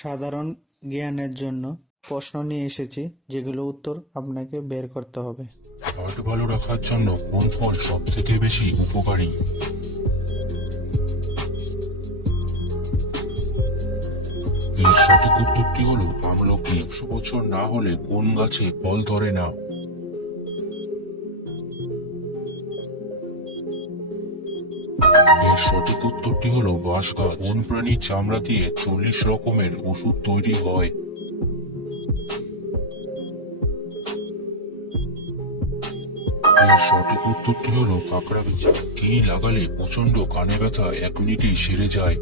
সাধারণ জ্ঞানের জন্য প্রশ্ন নিয়ে এসেছি, যেগুলো উত্তর আপনাকে বের করতে হবে। হার্ট ভালো রাখার জন্য কোন ফল সব থেকে বেশি উপকারী? এর সঠিক উত্তরটি হলো আমলকি। 100 বছর না হলে কোন গাছে ফল ধরে না? এর সঠিক উত্তরটি হলো বাঁশ গাছ। কোন প্রাণীর চামড়া দিয়ে 40 রকমের ওষুধ তৈরি হয়? এর সঠিক উত্তরটি হলো কাঁকড়া বিচি। কি লাগালে প্রচন্ড কানে ব্যথা 1 মিনিটেই সেরে যায়?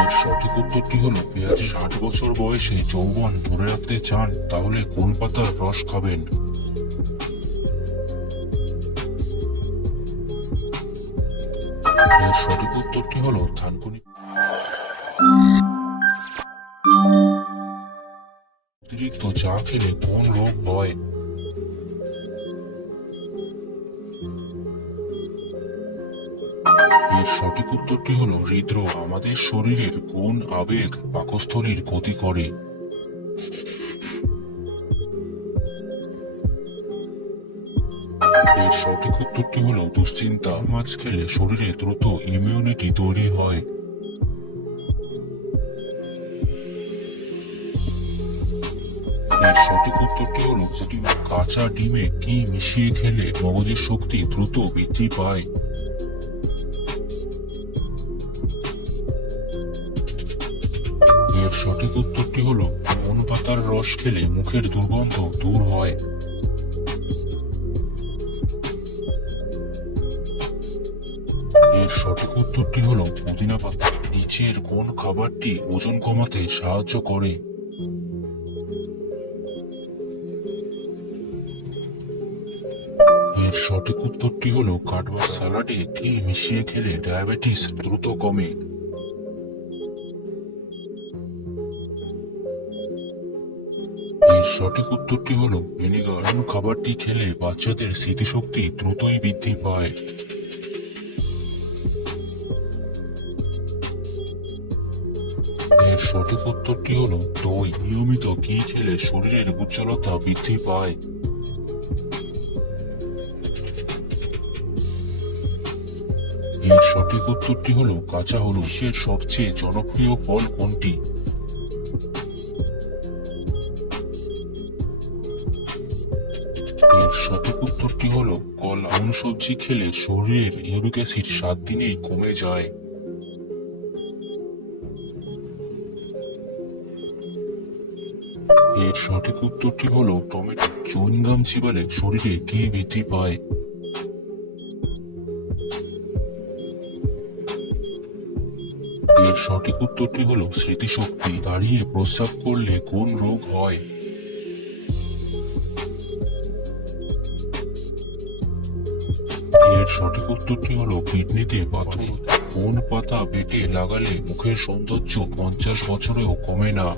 এর সঠিক উত্তরটি হলো পেঁয়াজ। 60 বছর বয়সে যৌবন ধরে রাখতে চান তাহলে কোন পাতার রস খাবেন? এর সঠিক উত্তরটি হলো থানকুনি। অতিরিক্ত চা খেলে কোন রোগ হয়? এর সঠিক উত্তরটি হলো হৃদরোগ। আমাদের শরীরের কোন আবেগ পাকস্থলীর ক্ষতি করে? এর সঠিক উত্তরটি হলো দুশ্চিন্তা। মাছ খেলে শরীরে দ্রুত ইমিউনিটি তৈরি হয়। এর সঠিক উত্তরটি হলো পুঁটি মাছ। কাঁচা ডিমে কি মিশিয়ে খেলে মগজের শক্তি দ্রুত বৃদ্ধি পায়? এর সঠিক উত্তরটি হলো কোন পাতার রস খেলে মুখের দুর্গন্ধ দূর হয়? এর সঠিক উত্তরটি হলো পুদিনা পাতা। নিচের কোন খাবারটি ওজন কমাতে সাহায্য করে? এর সঠিক উত্তরটি হলো কাঠবাদাম। স্যালাডে কি মিশিয়ে খেলে ডায়াবেটিস দ্রুত কমে? এর সঠিক উত্তরটি হলো ভিনেগার। কোন খাবারটি খেলে বাচ্চাদের স্মৃতিশক্তি দ্রুতই বৃদ্ধি পায়? এর সঠিক উত্তরটি হলো দই। নিয়মিত কি খেলে শরীরের উজ্জ্বলতা বৃদ্ধি পায়? এর সঠিক উত্তরটি হলো কাঁচা হলুদ। বিশ্বের সবচেয়ে জনপ্রিয় ফল কোনটি? এর সঠিক উত্তরটি হলো কলা। কোন সবজি খেলে শরীরের ইউরিক অ্যাসিড 7 দিনেই কমে যায়? এর সঠিক উত্তরটি হলো টমেটো। চুইংগাম চিবালে শরীরে কি বৃদ্ধি পায়? এর সঠিক উত্তরটি হলো স্মৃতিশক্তি। দাঁড়িয়ে প্রস্রাব করলে কোন রোগ হয়? এর সঠিক উত্তরটি হলো কিডনিতে পাথর। কোন পাতা বেটে লাগালে মুখের সৌন্দর্য 50 বছরেও কমে না?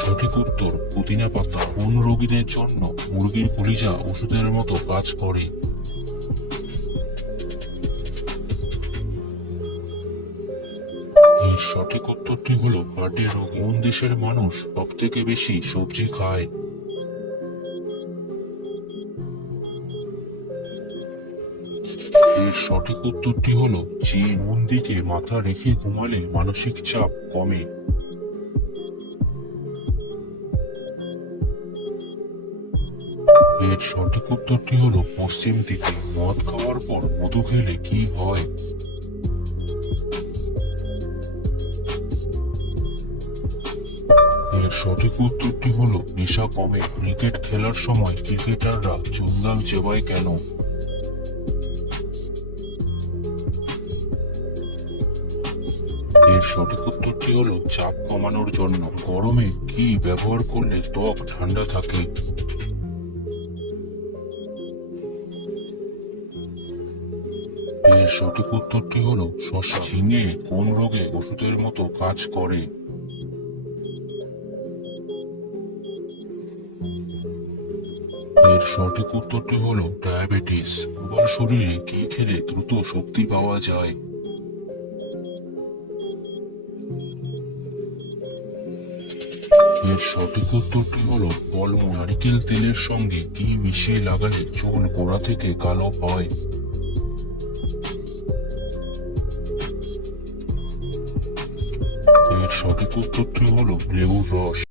সঠিক উত্তর পুদিনা পাতা। কোন রোগীদের জন্য মুরগির কলিজা ওষুধের মতো কাজ করে? এর সঠিক উত্তরটি হলো হার্টের রোগ। কোন দেশের মানুষ সব থেকে বেশি সবজি খায়? এর সঠিক উত্তরটি হলো চীন। কোন দিকে মাথা রেখে ঘুমালে মানসিক চাপ কমে? এর সঠিক উত্তরটি হলো পশ্চিম দিকে। মদ খাওয়ার পর মধু খেলে কি হয়? এর সঠিক উত্তরটি হলো নেশা কমে। ক্রিকেট খেলার সময় ক্রিকেটাররা চুইংগাম চেবায় কেন? এর সঠিক উত্তরটি হলো চাপ কমানোর জন্য। গরমে কি ব্যবহার করলে ত্বক ঠান্ডা থাকে? এর সঠিক উত্তরটি হলো শসা। ঝিঙে কোন রোগে ওষুধের মতো কাজ করে? এর এর সঠিক উত্তরটি হলো ডায়াবেটিস। দুর্বল শরীরে কি খেলে দ্রুত শক্তি পাওয়া যায়? এর সঠিক উত্তরটি হলো অল্প নারকেল তেলের সঙ্গে কি মিশিয়ে লাগালে চুল গোড়া থেকে কালো হয়? এর সঠিক উত্তরটি হলো লেবুর রস।